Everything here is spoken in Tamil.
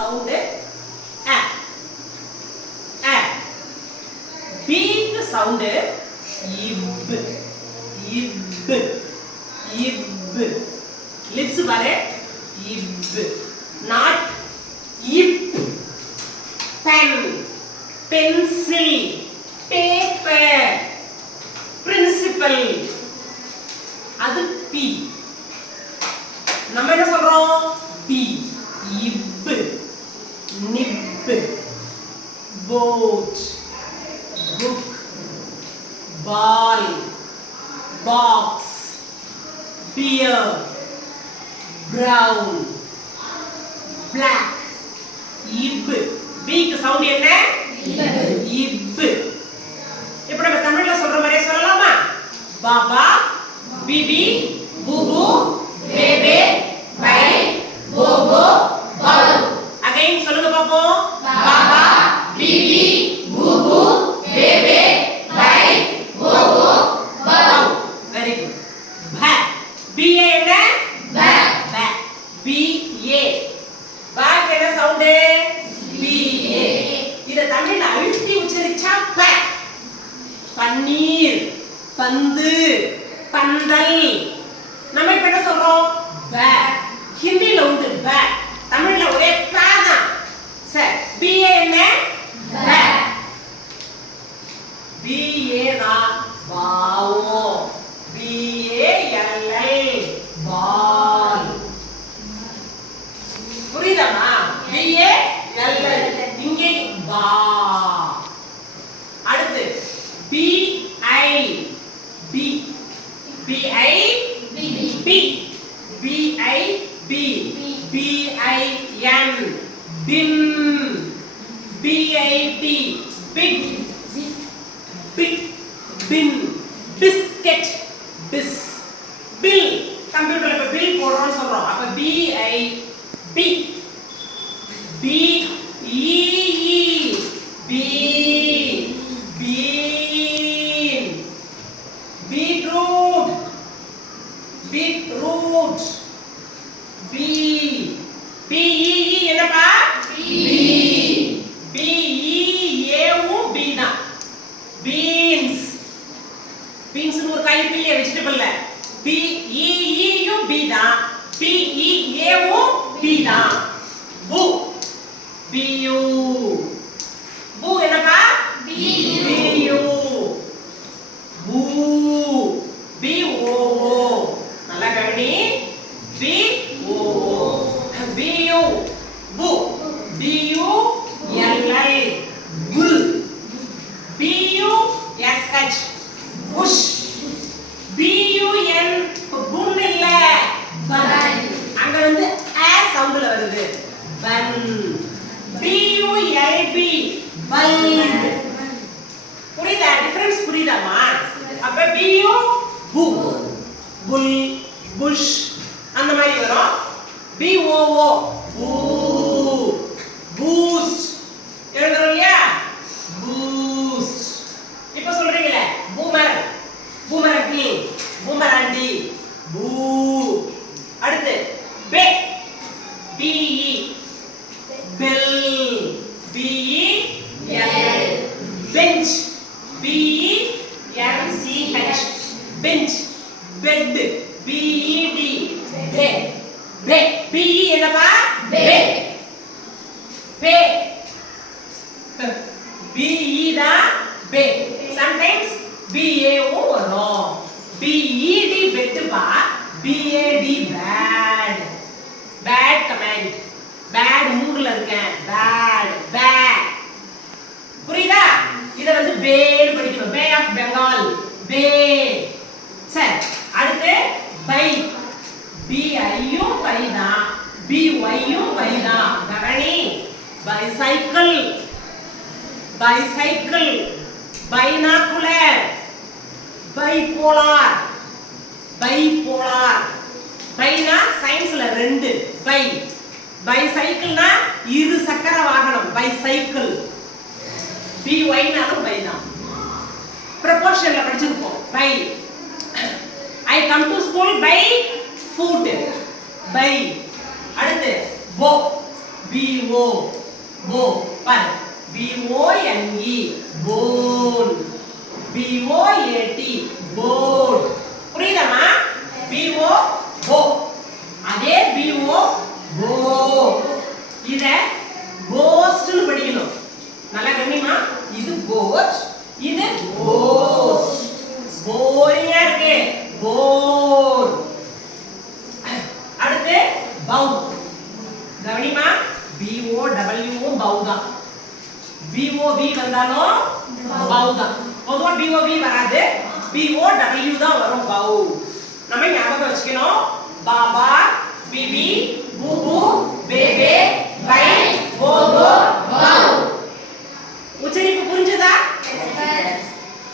சவுண்ட் அ அ B க்கு சவுண்ட் இப் இப் இப் லிப்ஸ் பாரு இப் நாட் இப் பென் பென்சில் பேப்பர் பிரின்சிபல் அது பி நம்ம என்ன சொல்றோம் பி இப் nib boat book ball box bear brown black இப் B க்கு சவுண்ட் என்ன இப் இப்போ நம்ம தமிழ்ல சொல்ற மாதிரியே சொல்லலாமா பாபா பிபி பூபு பேபே பை போபோ பாபு அகைன் சொல்லுங்க பாப்போம் பாபா பிபி பூபு பேபே பை போபோ பாபு வெரி குட் ப B என்ன ப B A பாக்கு என்ன சவுண்ட் B A இத தமிழ்ல அழுத்தி உச்சரிச்சா ப பன்னீர் பந்து பந்தல் நம்ம இப்ப என்ன சொல்றோம் ப ஹிந்தில உண்டு ப தமிழ்ல ஒரே ப தான் சரி B A என்ன ப B A தான் பாவோ B A L L ball புரியுதாமா B A L L இங்கே பா அடுத்து B I B B I B B B I B B I N bin B I T big big bin biscuit bis bill கம்ப்யூட்டர்ல இப்ப பில் போடுறோம்னு சொல்றோம் அப்ப B I B B E E B bean beetroot beetroot B B E E என்னப்பா B B E A U B தான் beans beans ஒரு காய் இருக்கு இல்லையா வெஜிடபிள்ல B E E U B தான் B E A U B தான் பூ B U பூ என்னப்பா B U பூ B O O நல்லா கவனி B O O B U பூ B U L L bull B U S H bush B U N bull இல்ல bun அங்க வந்து a சவுண்ட்ல வருது bun B U L B bulb புரியுதா டிஃபரன்ஸ் புரியுதாமா அப்ப B U பூ bull bush அந்த மாதிரி வரும் B O O பூ boost எழுதுறோம் இல்லையா boost இப்போ சொல்றீங்களே பூமர் பூமரங்கி பூமராண்டி பூ அடுத்து பே B E bell B E L bench B E N C H bench bed B E D bed bed B E என்னப்பா bed bed B E தான் bed sometimes B A O வரும் B E D bed பா B A D bad bad command bad மூட்ல இருக்கேன் bad bad புரியுதா இத வந்து பேல் படிக்கணும் பே ஆஃப் பெங்கால் பே சரி அடுத்து by B I U by தான் B Y U பை தான் கவனி bicycle bicycle binocular bipolar bipolar பைனா சயின்ஸ்ல ரெண்டு பை பைசைக்கிள்னா இரு சக்கர வாகனம் பைசைக்கிள் BY நாலும் பை தான் ப்ரொபோர்ஷன்ல படிச்சிருப்போம் by I come to school by foot by அடுத்து போ BO போ பாரு BONE bone BOAT boat புரியுதாமா BO போ அதே BO போ இத கோஸ்ட்னு படிக்கணும் நல்லா கவனிமா இது கோட் இது கோஸ்ட் போரிங்கா இருக்கு போர் அடுத்து பவு கவனிமா BOW பவு தான் BOV வந்தாலும் பவு தான் பொதுவா BOV வராது BOW தான் வரும் பவு நம்ம ஞாபகம் வச்சுக்கணும் பாபா பிபி பூபு பேபே பை போபோ பவு